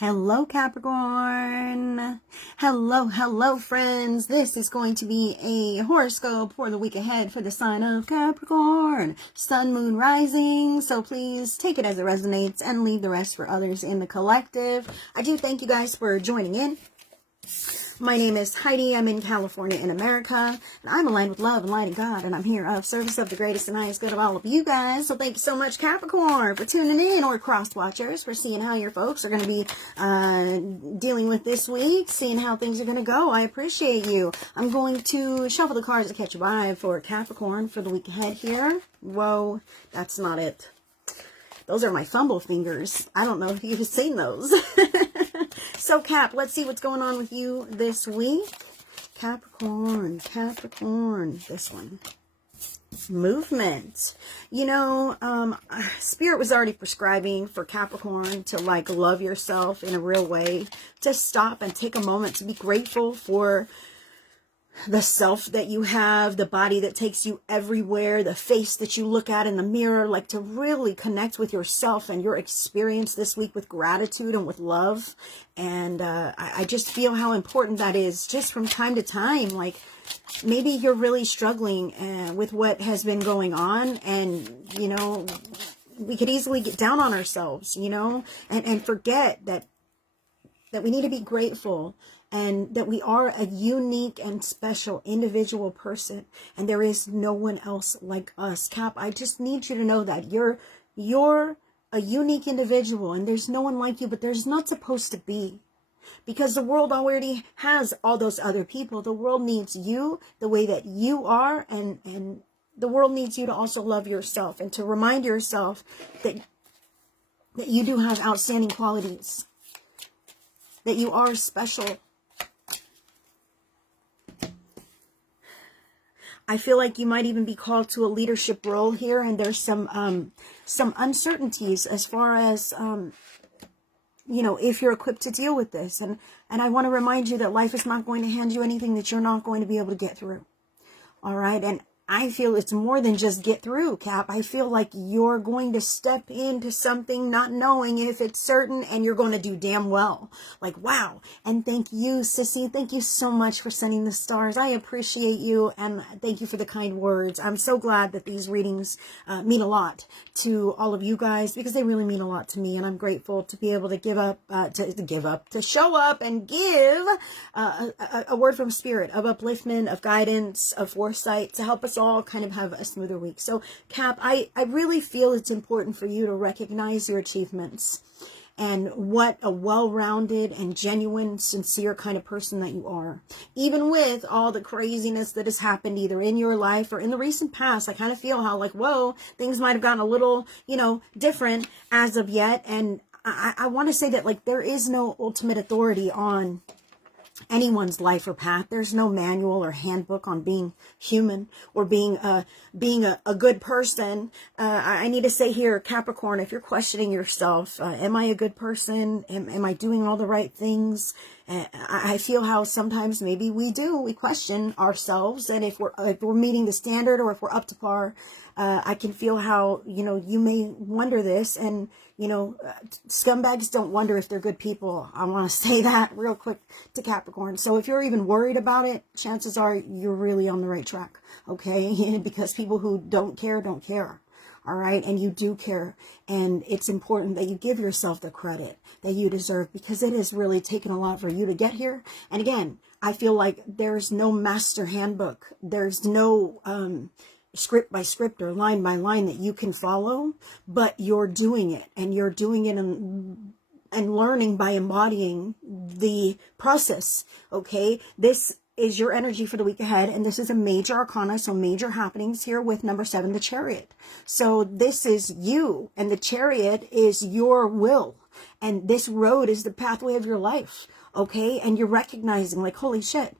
Hello, Capricorn. Hello, friends. This is going to be a horoscope for the week ahead for the sign of Capricorn. Sun, moon, rising. So please take it as it resonates and leave the rest for others in the collective. I do thank you guys for joining in. My name is Heidi. I'm in California in America, and I'm aligned with love and light of God, and I'm here of service of the greatest and highest good of all of you guys. So thank you so much, Capricorn, for tuning in, or cross watchers, for seeing how your folks are going to be dealing with this week, seeing how things are going to go. I appreciate you. I'm going to shuffle the cards to catch a vibe for Capricorn for the week ahead here. Whoa, that's not it. Those are my fumble fingers. I don't know if you've seen those. So, Cap, let's see what's going on with you this week. Capricorn, this one. Movement. You know, Spirit was already prescribing for Capricorn to, like, love yourself in a real way. To stop and take a moment to be grateful for the self that you have, the body that takes you everywhere, the face that you look at in the mirror, like to really connect with yourself and your experience this week with gratitude and with love. And I just feel how important that is just from time to time. Like maybe you're really struggling with what has been going on, and, you know, we could easily get down on ourselves, you know, and forget that we need to be grateful, and that we are a unique and special individual person, and there is no one else like us. Cap, I just need you to know that you're a unique individual, and there's no one like you, but there's not supposed to be, because the world already has all those other people. The world needs you the way that you are, and the world needs you to also love yourself and to remind yourself that you do have outstanding qualities, that you are special. I feel like you might even be called to a leadership role here, and there's some uncertainties as far as, you know, if you're equipped to deal with this. And I want to remind you that life is not going to hand you anything that you're not going to be able to get through. All right. And I feel it's more than just get through, Cap. I feel like you're going to step into something not knowing if it's certain, and you're going to do damn well. Like, wow. And thank you, Sissy. Thank you so much for sending the stars. I appreciate you, and thank you for the kind words. I'm so glad that these readings mean a lot to all of you guys, because they really mean a lot to me, and I'm grateful to be able to to show up and give a word from Spirit of upliftment, of guidance, of foresight, to help us all kind of have a smoother week. So, Cap, I really feel it's important for you to recognize your achievements and what a well-rounded and genuine, sincere kind of person that you are. Even with all the craziness that has happened either in your life or in the recent past, I kind of feel how, like, whoa, things might have gotten a little, you know, different as of yet. And I want to say that, like, there is no ultimate authority on anyone's life or path. There's no manual or handbook on being human or being a good person. I need to say here, Capricorn, if you're questioning yourself, am I a good person? Am I doing all the right things? I feel how sometimes maybe we question ourselves, and if we're meeting the standard, or if we're up to par. I can feel how, you know, you may wonder this, and, you know, scumbags don't wonder if they're good people. I want to say that real quick to Capricorn. So if you're even worried about it, chances are you're really on the right track, okay? Because people who don't care, don't care. All right. And you do care. And it's important that you give yourself the credit that you deserve, because it has really taken a lot for you to get here. And again, I feel like there's no master handbook. There's no script by script or line by line that you can follow, but you're doing it, and you're doing it and learning by embodying the process. Okay. This is your energy for the week ahead, and this is a major arcana, so major happenings here with number 7, the Chariot. So this is you, and the Chariot is your will, and this road is the pathway of your life. Okay, and you're recognizing, like, holy shit,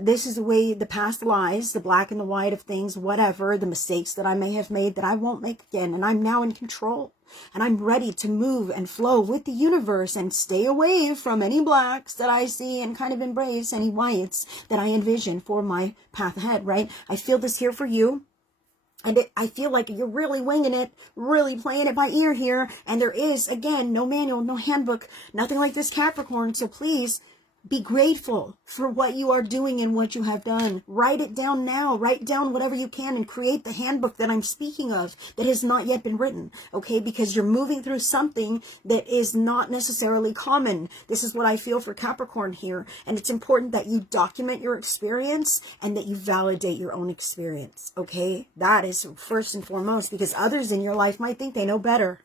this is the way the past lies, the black and the white of things, whatever, the mistakes that I may have made that I won't make again, and I'm now in control. And I'm ready to move and flow with the universe and stay away from any blacks that I see, and kind of embrace any whites that I envision for my path ahead, right? I feel this here for you. And I feel like you're really winging it, really playing it by ear here. And there is, again, no manual, no handbook, nothing like this, Capricorn. So please be grateful for what you are doing and what you have done. Write it down now. Write down whatever you can and create the handbook that I'm speaking of that has not yet been written. Okay? Because you're moving through something that is not necessarily common. This is what I feel for Capricorn here. And it's important that you document your experience and that you validate your own experience. Okay? That is first and foremost, because others in your life might think they know better.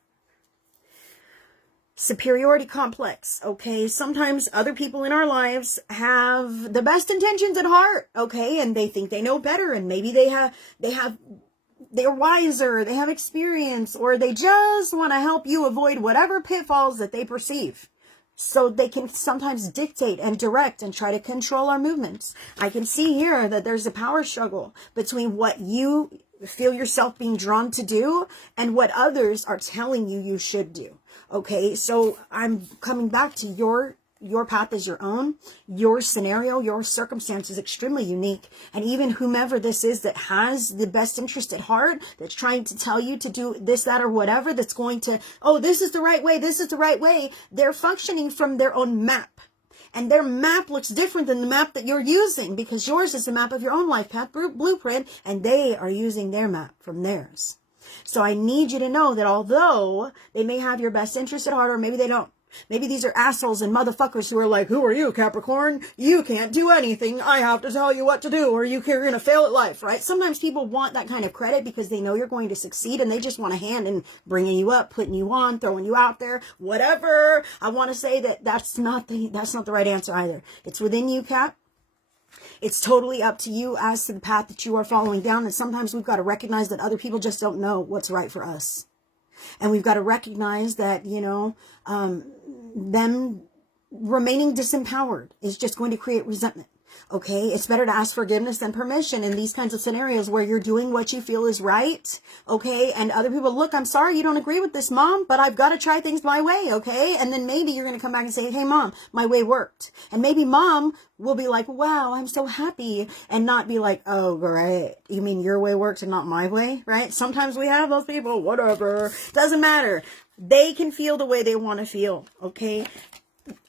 Superiority complex, okay? Sometimes other people in our lives have the best intentions at heart, okay? And they think they know better, and maybe they're wiser, they have experience, or they just want to help you avoid whatever pitfalls that they perceive. So they can sometimes dictate and direct and try to control our movements. I can see here that there's a power struggle between what you feel yourself being drawn to do and what others are telling you should do. Okay, so I'm coming back to your path is your own. Your scenario, your circumstance is extremely unique. And even whomever this is that has the best interest at heart, that's trying to tell you to do this, that, or whatever, that's going to, oh, this is the right way, this is the right way. They're functioning from their own map. And their map looks different than the map that you're using, because yours is the map of your own life path blueprint, and they are using their map from theirs. So I need you to know that although they may have your best interest at heart, or maybe they don't. Maybe these are assholes and motherfuckers who are like, who are you, Capricorn? You can't do anything. I have to tell you what to do, or you're going to fail at life, right? Sometimes people want that kind of credit because they know you're going to succeed, and they just want a hand in bringing you up, putting you on, throwing you out there, whatever. I want to say that that's not the right answer either. It's within you, Cap. It's totally up to you as to the path that you are following down. And sometimes we've got to recognize that other people just don't know what's right for us. And we've got to recognize that, them remaining disempowered is just going to create resentment. Okay, it's better to ask forgiveness than permission in these kinds of scenarios where you're doing what you feel is right. Okay, and other people, look, I'm sorry you don't agree with this, Mom, but I've got to try things my way. Okay, and then maybe you're going to come back and say, hey, Mom, my way worked. And maybe Mom will be like, wow, I'm so happy, and not be like, oh, great. You mean your way worked and not my way, right? Sometimes we have those people, whatever. Doesn't matter. They can feel the way they want to feel. Okay.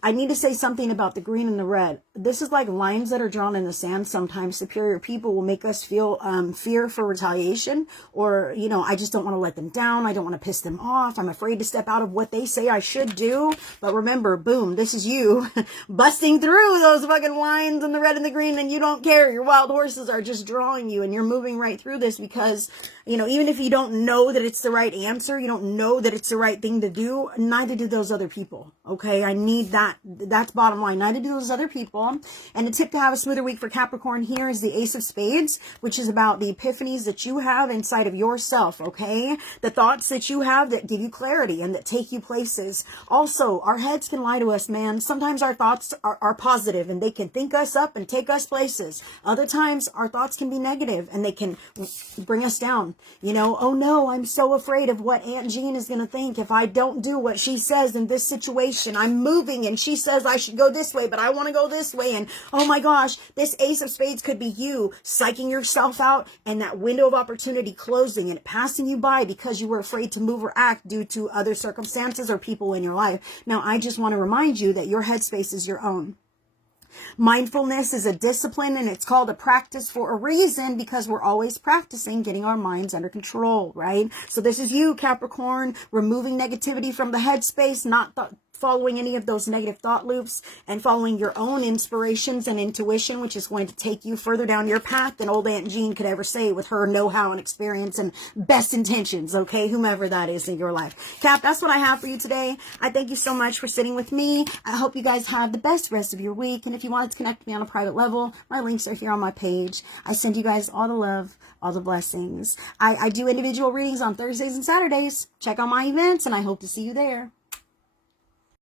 I need to say something about the green and the red. This is like lines that are drawn in the sand. Sometimes superior people will make us feel fear for retaliation, or, I just don't want to let them down. I don't want to piss them off. I'm afraid to step out of what they say I should do. But remember, boom, this is you busting through those fucking lines in the red and the green, and you don't care. Your wild horses are just drawing you, and you're moving right through this because, even if you don't know that it's the right answer, you don't know that it's the right thing to do, neither do those other people. Okay, I need that. That's bottom line. Neither do those other people. And a tip to have a smoother week for Capricorn here is the Ace of Spades, which is about the epiphanies that you have inside of yourself, okay? The thoughts that you have that give you clarity and that take you places. Also, our heads can lie to us, man. Sometimes our thoughts are positive and they can think us up and take us places. Other times, our thoughts can be negative and they can bring us down. Oh no, I'm so afraid of what Aunt Jean is going to think if I don't do what she says in this situation. I'm moving and she says I should go this way, but I want to go this way. And oh my gosh, this Ace of Spades could be you psyching yourself out and that window of opportunity closing and passing you by because you were afraid to move or act due to other circumstances or people in your life. Now, I just want to remind you that your headspace is your own. Mindfulness is a discipline, and it's called a practice for a reason, because we're always practicing getting our minds under control, right? So this is you, Capricorn, removing negativity from the headspace, not following any of those negative thought loops, and following your own inspirations and intuition, which is going to take you further down your path than old Aunt Jean could ever say with her know-how and experience and best intentions, okay? Whomever that is in your life. Cap, that's what I have for you today. I thank you so much for sitting with me. I hope you guys have the best rest of your week. And if you wanted to connect with me on a private level, my links are here on my page. I send you guys all the love, all the blessings. I do individual readings on Thursdays and Saturdays. Check out my events, and I hope to see you there.